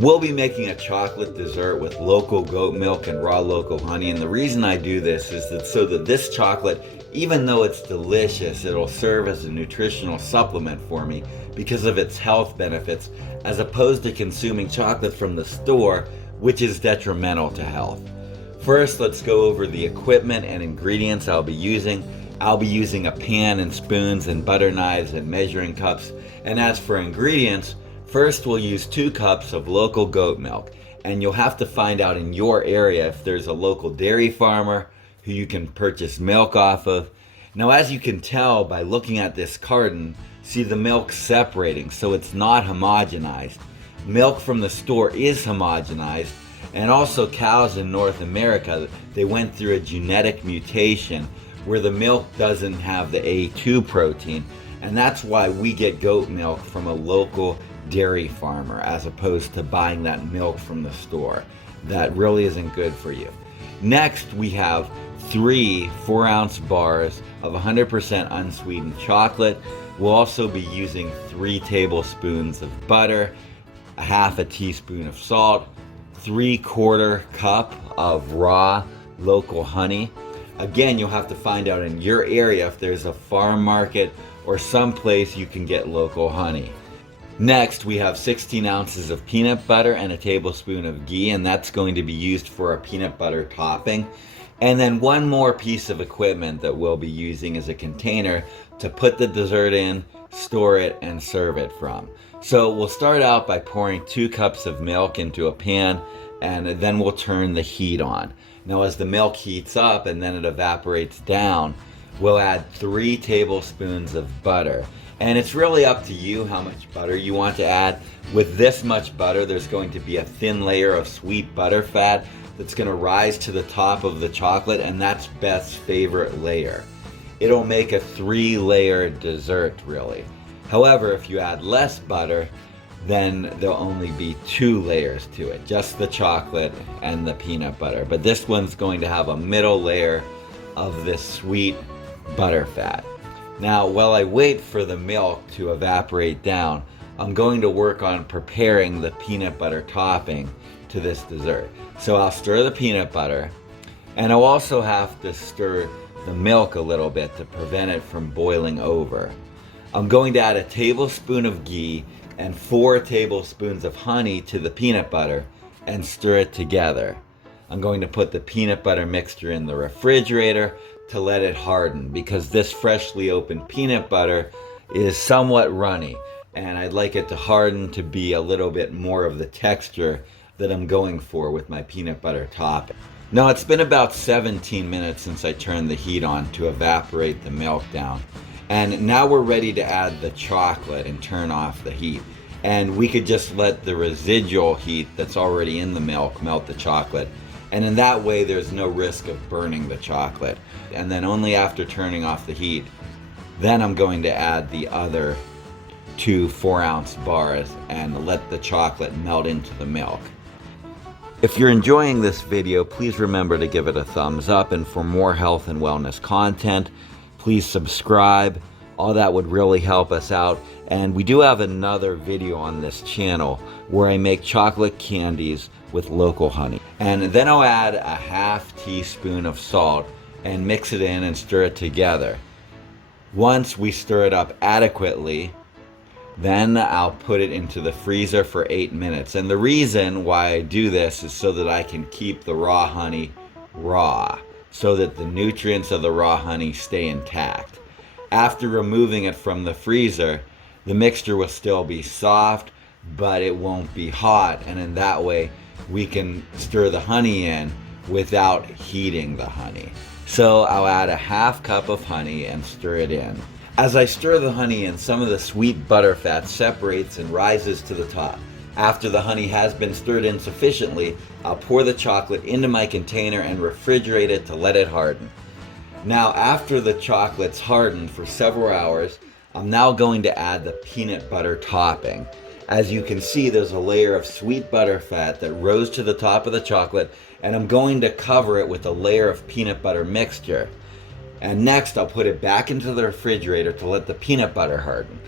We'll be making a chocolate dessert with local goat milk and raw local honey, and the reason I do this is that so that this chocolate, even though it's delicious, it'll serve as a nutritional supplement for me because of its health benefits, as opposed to consuming chocolate from the store, which is detrimental to health. First, let's go over the equipment and ingredients I'll be using. I'll be using a pan and spoons and butter knives and measuring cups. And as for ingredients, first we'll use 2 cups of local goat milk. And you'll have to find out in your area if there's a local dairy farmer who you can purchase milk off of. Now, as you can tell by looking at this carton, see the milk separating, so it's not homogenized. Milk from the store is homogenized, and also cows in North America, they went through a genetic mutation where the milk doesn't have the A2 protein, and that's why we get goat milk from a local dairy farmer as opposed to buying that milk from the store. That really isn't good for you. Next, we have 3 4-ounce bars of 100% unsweetened chocolate. We'll also be using 3 tablespoons of butter, a half a teaspoon of salt, 3/4 cup of raw local honey. Again, you'll have to find out in your area if there's a farm market or someplace you can get local honey. Next, we have 16 ounces of peanut butter and a tablespoon of ghee, and that's going to be used for a peanut butter topping. And then one more piece of equipment that we'll be using is a container to put the dessert in, store it, and serve it from. So we'll start out by pouring 2 cups of milk into a pan, and then we'll turn the heat on. Now, as the milk heats up and then it evaporates down, we'll add 3 tablespoons of butter. And it's really up to you how much butter you want to add. With this much butter, there's going to be a thin layer of sweet butter fat that's going to rise to the top of the chocolate, and that's Beth's favorite layer. It'll make a 3-layer dessert, really. However, if you add less butter, then there'll only be 2 layers to it, just the chocolate and the peanut butter. But this one's going to have a middle layer of this sweet butter fat. Now, while I wait for the milk to evaporate down, I'm going to work on preparing the peanut butter topping to this dessert. So I'll stir the peanut butter, and I'll also have to stir the milk a little bit to prevent it from boiling over. I'm going to add a tablespoon of ghee and 4 tablespoons of honey to the peanut butter and stir it together. I'm going to put the peanut butter mixture in the refrigerator to let it harden, because this freshly opened peanut butter is somewhat runny, and I'd like it to harden to be a little bit more of the texture that I'm going for with my peanut butter topping. Now, it's been about 17 minutes since I turned the heat on to evaporate the milk down. And now we're ready to add the chocolate and turn off the heat. And we could just let the residual heat that's already in the milk melt the chocolate. And in that way, there's no risk of burning the chocolate. And then only after turning off the heat, then I'm going to add the other 2 4-ounce bars and let the chocolate melt into the milk. If you're enjoying this video, please remember to give it a thumbs up, and for more health and wellness content, please subscribe. All that would really help us out. And we do have another video on this channel where I make chocolate candies with local honey. And then I'll add a half teaspoon of salt and mix it in and stir it together. Once we stir it up adequately, then I'll put it into the freezer for 8 minutes. And the reason why I do this is so that I can keep the raw honey raw, so that the nutrients of the raw honey stay intact. After removing it from the freezer, the mixture will still be soft, but it won't be hot, and in that way we can stir the honey in without heating the honey. So I'll add a half cup of honey and stir it in. As I stir the honey in, some of the sweet butter fat separates and rises to the top. After the honey has been stirred in sufficiently, I'll pour the chocolate into my container and refrigerate it to let it harden. Now, after the chocolate's hardened for several hours, I'm now going to add the peanut butter topping. As you can see, there's a layer of sweet butter fat that rose to the top of the chocolate, and I'm going to cover it with a layer of peanut butter mixture. And next, I'll put it back into the refrigerator to let the peanut butter harden.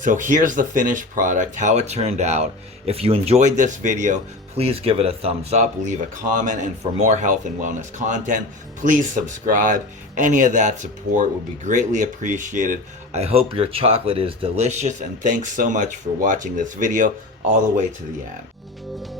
So here's the finished product, how it turned out. If you enjoyed this video, please give it a thumbs up, leave a comment, and for more health and wellness content, please subscribe. Any of that support would be greatly appreciated. I hope your chocolate is delicious, and thanks so much for watching this video all the way to the end.